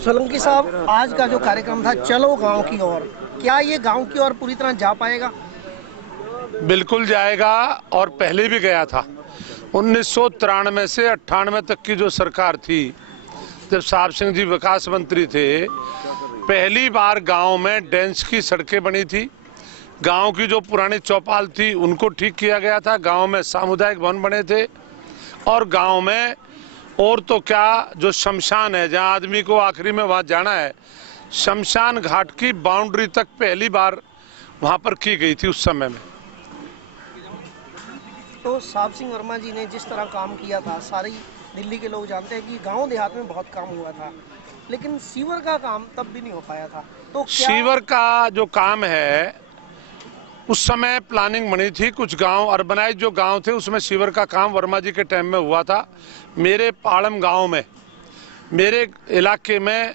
सोलंकी साहब, आज का जो कार्यक्रम था चलो गांव की ओर, क्या ये गांव की ओर पूरी तरह जा पाएगा? बिल्कुल जाएगा और पहले भी गया था। 1993 से 98 तक की जो सरकार थी, जब साहब सिंह जी विकास मंत्री थे, पहली बार गांव में डेंस की सड़कें बनी थी। गांव की जो पुरानी चौपाल थी उनको ठीक किया गया था। गांव में सामुदायिक भवन बने थे और गांव में और तो क्या, जो शमशान है जहां आदमी को आखिरी में वहां जाना है, शमशान घाट की बाउंड्री तक पहली बार वहां पर की गई थी उस समय में। तो साहब सिंह वर्मा जी ने जिस तरह काम किया था, सारी दिल्ली के लोग जानते हैं कि गांव देहात में बहुत काम हुआ था, लेकिन सीवर का काम तब भी नहीं हो पाया था। तो सीवर का जो काम है, उस समय प्लानिंग बनी थी। कुछ गांव अर्बनाइज जो गांव थे उसमें सीवर का काम वर्मा जी के टाइम में हुआ था। मेरे पाड़म गांव में, मेरे इलाके में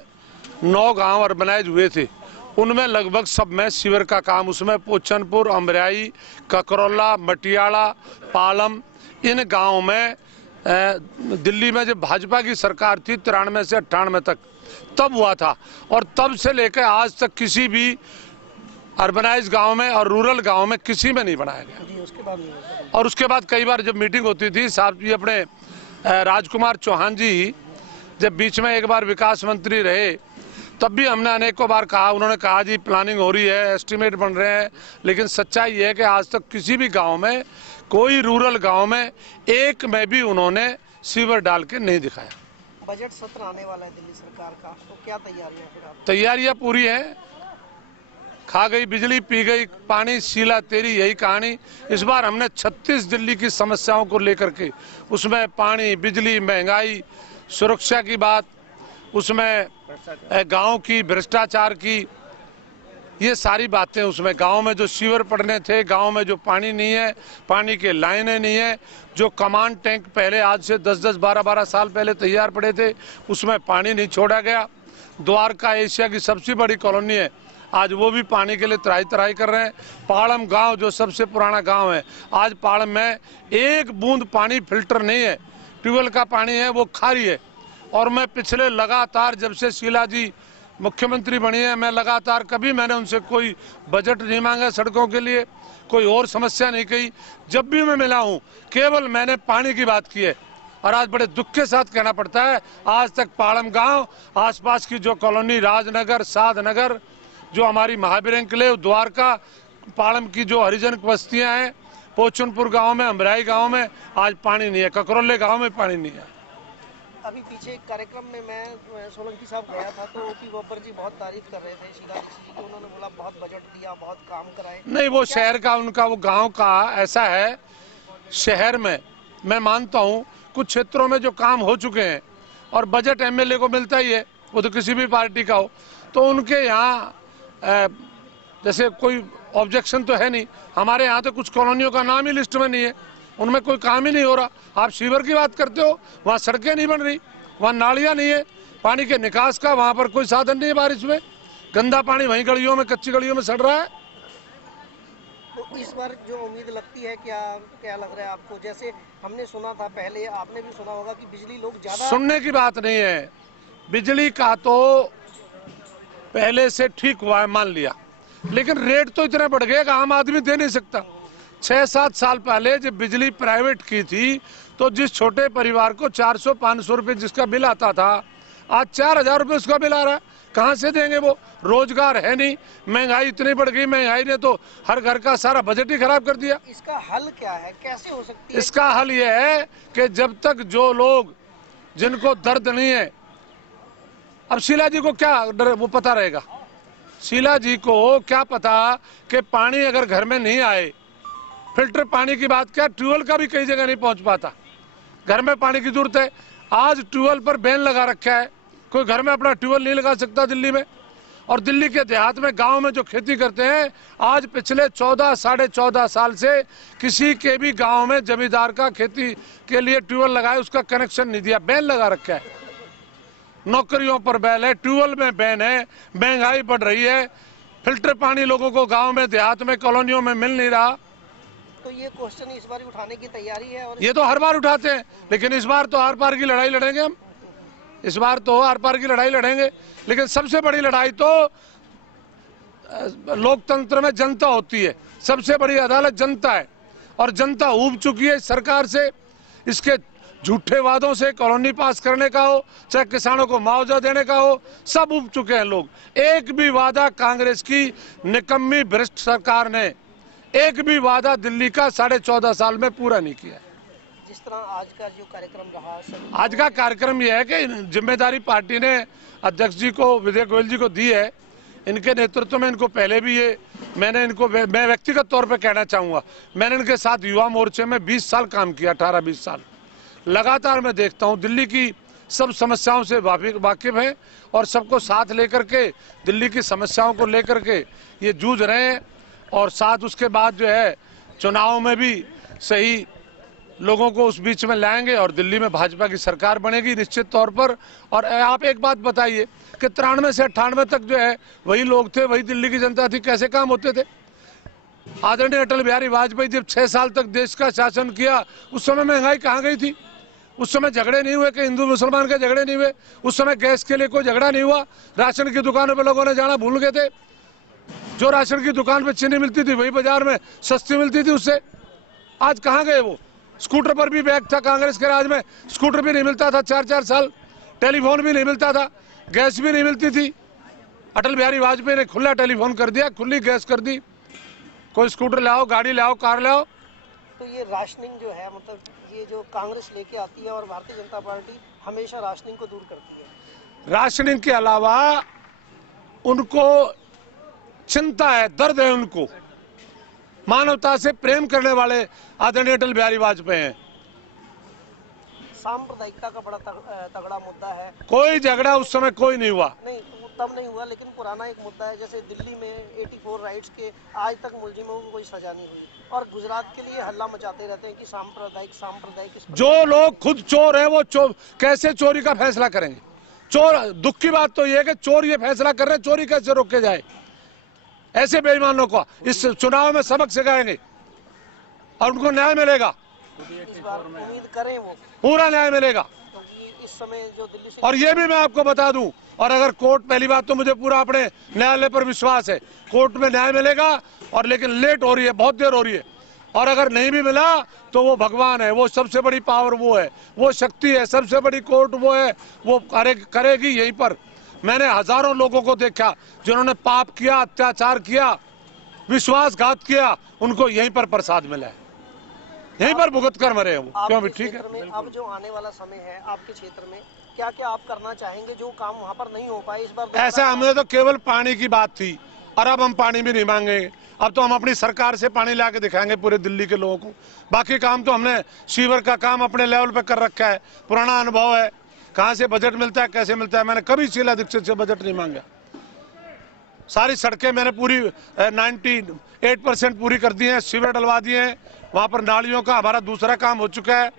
9 गांव अर्बनाइज हुए थे, उनमें लगभग सब में सीवर का काम, उसमें पोचनपुर, अमराई, ककरौला, मटियाला, पालम, इन गांव में दिल्ली में जब भाजपा की सरकार थी 93 से 98 तक, तब हुआ था। और तब से लेकर आज तक किसी भी अर्बनाइज गांव में और रूरल गांव में किसी में नहीं बनाया गया जी, उसके बाद नहीं हुआ। और उसके बाद कई बार जब मीटिंग होती थी, साहब जी अपने राजकुमार चौहान जी जब बीच में एक बार विकास मंत्री रहे, तब भी हमने अनेकों बार कहा, उन्होंने कहा जी प्लानिंग हो रही है, एस्टिमेट बन रहे हैं, लेकिन सच्चाई ये है कि आज तक किसी भी गांव में, कोई रूरल गांव में एक में भी उन्होंने सीवर डाल के नहीं दिखाया। बजट सत्र आने वाला है दिल्ली सरकार का, तो क्या तैयारियां फिर आप? तैयारियां पूरी हैं। खा गई बिजली, पी गई पानी, शीला तेरी यही कहानी। इस बार हमने 36 दिल्ली की समस्याओं को लेकर के, उसमें पानी, बिजली, महंगाई, सुरक्षा की बात, उसमें गांव की भ्रष्टाचार की, ये सारी बातें, उसमें गांव में जो सीवर पड़ने थे, गांव में जो पानी नहीं है, पानी के लाइनें नहीं है, जो कमांड टैंक पहले आज से 10-10, 12-12 साल पहले तैयार पड़े थे, उसमें पानी नहीं छोड़ा गया। द्वारका एशिया की सबसे बड़ी कॉलोनी है, आज वो भी पानी के लिए त्राही त्राही कर रहे हैं। पाड़म गांव जो सबसे पुराना गांव है, आज पाड़म में एक बूंद पानी फिल्टर नहीं है, ट्यूबवेल का पानी है वो खारी है। और मैं पिछले लगातार जब से शीला जी मुख्यमंत्री बनी है, मैं लगातार कभी मैंने उनसे कोई बजट नहीं मांगा सड़कों के लिए, कोई और समस्या नहीं कही। जब भी मैं मिला हूं केवल मैंने पानी की बात की है। और आज बड़े दुख के साथ कहना पड़ता है, आज तक पाड़म गांव, आसपास की जो कॉलोनी राजनगर, साधनगर, जो हमारी महावीर एन्क्लेव, द्वारका, पाड़म की जो हरिजन बस्तियां हैं, पोचनपुर गांव में, अमराई गांव में आज पानी नहीं है, ककरौले गांव में पानी नहीं है। अभी पीछे एक कार्यक्रम में मैं सोलंकी साहब गया था, तो ओपी गब्बर जी बहुत तारीफ कर रहे थे शीला जी की, उन्होंने बोला बहुत बजट दिया, बहुत काम कराए। नहीं, वो शहर का उनका, वो गांव का ऐसा है। शहर में मैं मानता हूं कुछ क्षेत्रों में जो काम हो चुके हैं और बजट एमएलए को मिलता ही है, वो तो किसी भी पार्टी का हो, तो उनके यहाँ जैसे कोई ऑब्जेक्शन तो है नहीं। हमारे यहाँ तो कुछ कॉलोनियों का नाम ही लिस्ट में नहीं है, उनमें कोई काम ही नहीं हो रहा। आप सीवर की बात करते हो, वहाँ सड़कें नहीं बन रही, वहाँ नालियाँ नहीं है, पानी के निकास का वहाँ पर कोई साधन नहीं है। बारिश में गंदा पानी वहीं गलियों में, कच्ची गलियों में सड़ रहा है। तो इस बार जो उम्मीद लगती है, क्या लग रहा है आपको? जैसे हमने सुना था पहले, आपने भी सुना होगा कि बिजली लोग ज्यादा, सुनने की बात नहीं है, बिजली का तो पहले से ठीक हुआ है, मान लिया, लेकिन रेट तो इतने बढ़ गए कि आम आदमी दे नहीं सकता। 6-7 साल पहले जब बिजली प्राइवेट की थी, तो जिस छोटे परिवार को 400-500 रुपए जिसका बिल आता था, आज 4000 रुपए उसका बिल आ रहा है। कहाँ से देंगे वो? रोजगार है नहीं, महंगाई इतनी बढ़ गई, महंगाई ने तो हर घर का सारा बजट ही खराब कर दिया। इसका हल क्या है, कैसे हो सकती है? इसका हल ये है कि जब तक जो लोग जिनको दर्द नहीं है, अब शीला जी को क्या वो पता रहेगा? शीला जी को क्या पता कि पानी अगर घर में नहीं आए, फिल्टर पानी की बात क्या, ट्यूबवेल का भी कई जगह नहीं पहुंच पाता, घर में पानी की जरूरत है। आज ट्यूबवेल पर बैन लगा रखा है, कोई घर में अपना ट्यूबवेल नहीं लगा सकता दिल्ली में। और दिल्ली के देहात में, गांव में जो खेती करते हैं, आज पिछले 14-14.5 साल से किसी के भी गांव में जमींदार का खेती के लिए ट्यूबवेल लगाए उसका कनेक्शन नहीं दिया, बैन लगा रखा है। नौकरियों पर बैन है, ट्यूबवेल में बैन है, महंगाई बढ़ रही है, फिल्टर पानी लोगों को गांव में, देहात में, कॉलोनियों में मिल नहीं रहा। तो ये क्वेश्चन इस बार उठाने की तैयारी है? और ये तो हर बार उठाते हैं, लेकिन इस बार तो आर पार की लड़ाई लड़ेंगे हम। इस बार तो आर पार की लड़ाई लड़ेंगे, लेकिन सबसे बड़ी लड़ाई तो लोकतंत्र में जनता होती है। सबसे बड़ी अदालत जनता है और जनता ऊब चुकी है सरकार से। इसके झूठे वादों से, कॉलोनी पास करने का हो, चाहे किसानों को मुआवजा देने का हो, सब ऊब चुके हैं लोग। एक भी वादा कांग्रेस की निकम्मी भ्रष्ट सरकार ने, एक भी वादा दिल्ली का 14.5 साल में पूरा नहीं किया। जिस तरह आज का जो कार्यक्रम रहा, आज का कार्यक्रम यह है कि जिम्मेदारी पार्टी ने अध्यक्ष जी को, विजय गोयल जी को दी है। इनके नेतृत्व में इनको पहले भी मैं व्यक्तिगत तौर पे कहना चाहूंगा, मैंने इनके साथ युवा मोर्चे में 20 साल काम किया, 18-20 साल लगातार। मैं देखता हूं दिल्ली की सब समस्याओं से वाकिफ है और सबको साथ लेकर के, दिल्ली की समस्याओं को लेकर के ये जूझ रहे हैं। और साथ उसके बाद जो है चुनाव में भी सही लोगों को उस बीच में लाएंगे और दिल्ली में भाजपा की सरकार बनेगी निश्चित तौर पर। और आप एक बात बताइए कि 93 से 98 तक जो है वही लोग थे, वही दिल्ली की जनता थी, कैसे काम होते थे? आदरणीय अटल बिहारी वाजपेयी जब 6 साल तक देश का शासन किया, उस समय महंगाई कहाँ गई थी? उस समय झगड़े नहीं हुए कि हिंदू मुसलमान के झगड़े नहीं हुए। उस समय गैस के लिए कोई झगड़ा नहीं हुआ। राशन की दुकानों पर लोगों ने जाना भूल गए थे। जो राशन की दुकान पे चीनी मिलती थी वही बाजार में सस्ती मिलती थी उससे। आज कहाँ गए वो? स्कूटर पर भी बैग था कांग्रेस के राज में, स्कूटर भी नहीं मिलता था 4-4 साल, टेलीफोन भी नहीं मिलता था, गैस भी नहीं मिलती थी। अटल बिहारी वाजपेयी ने खुला टेलीफोन कर दिया, खुली गैस कर दी। कोई स्कूटर लाओ, गाड़ी लाओ, कार लाओ। तो ये राशनिंग जो है, मतलब ये जो कांग्रेस लेके आती है और भारतीय जनता पार्टी हमेशा राशनिंग को दूर करती है। राशनिंग के अलावा उनको चिंता है, दर्द है उनको। मानवता से प्रेम करने वाले आदरणीय अटल बिहारी वाजपेयी हैं। सांप्रदायिकता का बड़ा तगड़ा मुद्दा है। कोई झगड़ा उस समय कोई नहीं हुआ। नहीं, तब नहीं हुआ, लेकिन पुराना एक मुद्दा है। जैसे दिल्ली में 84 राइट्स के आज तक मुलजिमों को कोई सजा नहीं हुई, और गुजरात के लिए हल्ला मचाते रहते हैं कि सांप्रदायिक। जो लोग खुद चोर है वो कैसे चोरी का फैसला करेंगे? चोर, दुख की बात तो ये है कि चोर ये फैसला कर रहे हैं, चोरी कैसे रोके जाए? ऐसे बेईमानों को इस चुनाव में सबक सिखाएंगे और उनको न्याय मिलेगा। इस बार उम्मीद करें वो पूरा न्याय मिलेगा, क्योंकि इस समय जो दिल्ली से। और ये भी मैं आपको बता दूं, और अगर कोर्ट, पहली बात तो मुझे पूरा अपने न्यायालय पर विश्वास है, कोर्ट में न्याय मिलेगा। और लेकिन लेट हो रही है, बहुत देर हो रही है। और अगर नहीं भी मिला तो वो भगवान है, वो सबसे बड़ी पावर वो है, वो शक्ति है, सबसे बड़ी कोर्ट वो है, वो करेगी यहीं पर। मैंने हजारों लोगों को देखा जिन्होंने पाप किया, अत्याचार किया, विश्वासघात किया, उनको यहीं पर प्रसाद मिला है, यहीं पर भुगत कर मरे हैं वो। क्यों भी ठीक है। अब जो आने वाला समय है आपके क्षेत्र में, क्या क्या आप करना चाहेंगे जो काम वहाँ पर नहीं हो पाए इस बार? ऐसा हमने तो केवल पानी की बात थी, और अब हम पानी भी नहीं मांगेंगे। अब तो हम अपनी सरकार से पानी ला के दिखाएंगे पूरे दिल्ली के लोगों को। बाकी काम तो हमने सीवर का काम अपने लेवल पे कर रखा है, पुराना अनुभव है, कहाँ से बजट मिलता है, कैसे मिलता है। मैंने कभी शीला दीक्षित से बजट नहीं मांगा। सारी सड़कें मैंने पूरी 98% पूरी कर दी हैं, सीवर डलवा दिए हैं। वहाँ पर नालियों का हमारा दूसरा काम हो चुका है।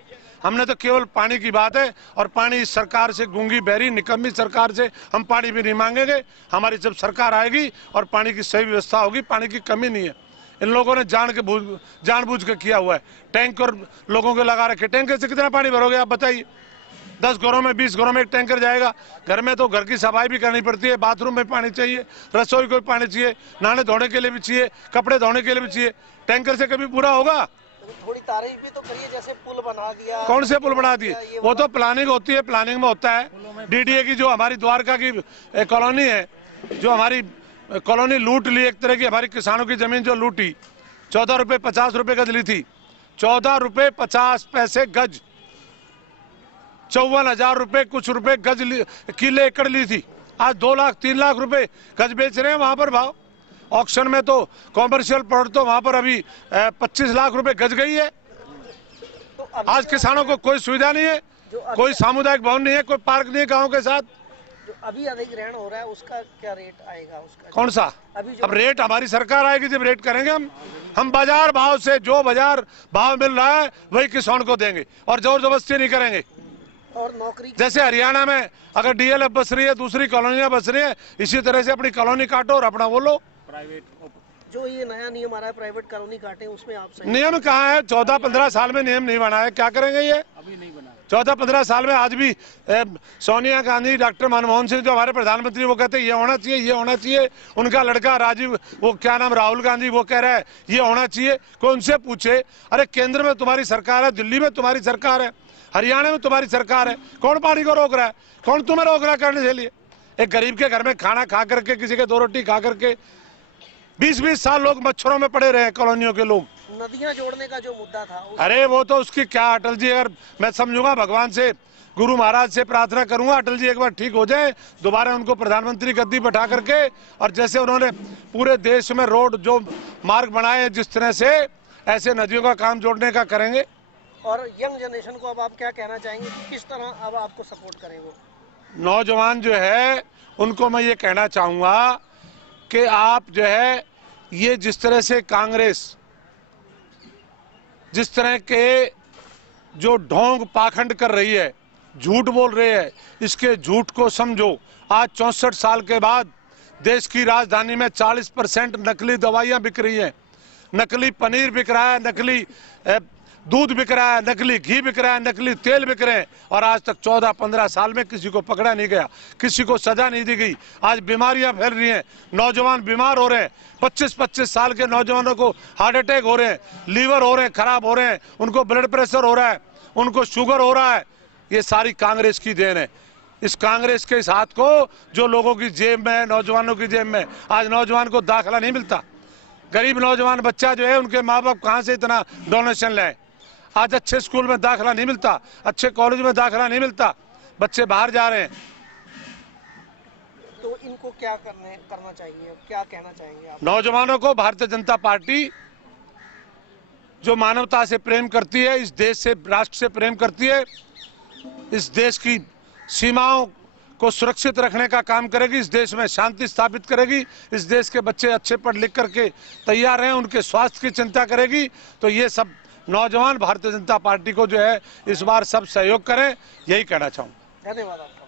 हमने तो केवल पानी की बात है, और पानी इस सरकार से, गूंगी बहरी निकम्मी सरकार से हम पानी भी नहीं मांगेंगे। हमारी जब सरकार आएगी और पानी की सही व्यवस्था होगी, पानी की कमी नहीं है। इन लोगों ने जानबूझ के किया हुआ है। टैंकर लोगों के लगा रखे, टैंकर से कितना पानी भरोगे आप बताइए? 10 घरों में, 20 घरों में एक टैंकर जाएगा। घर में तो घर की सफाई भी करनी पड़ती है, बाथरूम में पानी चाहिए, रसोई को पानी चाहिए, नहाने धोने के लिए भी चाहिए, कपड़े धोने के लिए भी चाहिए। टैंकर से कभी पूरा होगा? थोड़ी तारीफ भी तो करिए, जैसे पुल बना दिया। कौन से पुल बना दिए? वो तो प्लानिंग होती है, प्लानिंग में होता है। डीडीए की जो हमारी द्वारका की कॉलोनी है, जो हमारी कॉलोनी लूट ली एक तरह की, हमारी किसानों की जमीन जो लूटी, 14 रुपए 50 रुपए गज ली थी, 14 रुपए 50 पैसे गज, 54,000 रुपए कुछ रुपए गज किले एकड़ ली थी। आज 2 लाख 3 लाख रुपए गज बेच रहे हैं वहां पर भाव। ऑक्शन में तो कॉमर्शियल प्लॉट तो वहां पर अभी 25 लाख रुपए गज गई है। तो आज किसानों को कोई सुविधा नहीं है, कोई सामुदायिक भवन नहीं है, कोई पार्क नहीं है गाँव के साथ। जो अभी अधिग्रहण हो रहा है उसका क्या रेट आएगा? उसका कौन सा? अब रेट हमारी सरकार आएगी जब रेट करेंगे हम बाजार भाव से, जो बाजार भाव मिल रहा है वही किसान को देंगे, और जोर जबरदस्ती नहीं करेंगे। और नौकरी, जैसे हरियाणा में अगर डीएलएफ बस रही है, दूसरी कॉलोनियां बस रही है, इसी तरह से अपनी कॉलोनी काटो और अपना वो लो। जो ये नया नियम आ रहा है प्राइवेट कॉलोनी काटे, उसमें आप सही? नियम कहाँ है? 14-15 साल में नियम नहीं बना है, क्या करेंगे ये? अभी नहीं बना। 14-15 साल में आज भी सोनिया गांधी, डॉक्टर मनमोहन सिंह जो हमारे प्रधानमंत्री, वो कहते हैं ये होना चाहिए, ये होना चाहिए। उनका लड़का राजीव, वो क्या नाम, राहुल गांधी, वो कह रहा है ये होना चाहिए। कोई उनसे पूछे, अरे केंद्र में तुम्हारी सरकार है, दिल्ली में तुम्हारी सरकार है, हरियाणा में तुम्हारी सरकार है, कौन पानी को रोक रहा है? कौन तुम्हें रोक रहा है करने के लिए? एक गरीब के घर में खाना खा करके, किसी के 2 रोटी खा करके 20-20 साल लोग मच्छरों में पड़े रहे, कॉलोनियों के लोग। नदियां जोड़ने का जो मुद्दा था अरे वो तो उसकी क्या, अटल जी, अगर मैं समझूंगा, भगवान से, गुरु महाराज से प्रार्थना करूंगा अटल जी एक बार ठीक हो जाए, दोबारा उनको प्रधानमंत्री गद्दी बैठा करके, और जैसे उन्होंने पूरे देश में रोड जो मार्ग बनाए जिस तरह से, ऐसे नदियों का काम जोड़ने का करेंगे। और यंग जनरेशन को अब आप क्या कहना चाहेंगे कि किस तरह अब आपको सपोर्ट करें वो? नौजवान जो है उनको मैं ये कहना चाहूंगा कि आप जो है, ये जिस तरह से कांग्रेस जिस तरह के जो ढोंग पाखंड कर रही है, झूठ बोल रहे हैं, इसके झूठ को समझो। आज 64 साल के बाद देश की राजधानी में 40% नकली दवाइयां बिक रही हैं, नकली पनीर बिक रहा है, नकली दूध बिक रहा है, नकली घी बिक रहा है, नकली तेल बिक रहे हैं, और आज तक 14-15 साल में किसी को पकड़ा नहीं गया, किसी को सजा नहीं दी गई। आज बीमारियां फैल रही हैं, नौजवान बीमार हो रहे हैं, 25-25 साल के नौजवानों को हार्ट अटैक हो रहे हैं, लीवर हो रहे हैं, खराब हो रहे हैं, उनको ब्लड प्रेशर हो रहा है, उनको शुगर हो रहा है। ये सारी कांग्रेस की देन है। इस कांग्रेस के इस हाथ को जो लोगों की जेब में, नौजवानों की जेब में, आज नौजवान को दाखिला नहीं मिलता। गरीब नौजवान बच्चा जो है, उनके माँ बाप कहाँ से इतना डोनेशन लें? आज अच्छे स्कूल में दाखिला नहीं मिलता, अच्छे कॉलेज में दाखिला नहीं मिलता, बच्चे बाहर जा रहे हैं। तो इनको क्या करना चाहिए, क्या कहना चाहेंगे आप? नौजवानों को भारतीय जनता पार्टी जो मानवता से प्रेम करती है, इस देश से, राष्ट्र से प्रेम करती है, इस देश की सीमाओं को सुरक्षित रखने का काम करेगी, इस देश में शांति स्थापित करेगी, इस देश के बच्चे अच्छे पढ़ लिख करके तैयार हैं, उनके स्वास्थ्य की चिंता करेगी। तो ये सब नौजवान भारतीय जनता पार्टी को जो है इस बार सब सहयोग करें, यही कहना चाहूँगा। धन्यवाद आपका।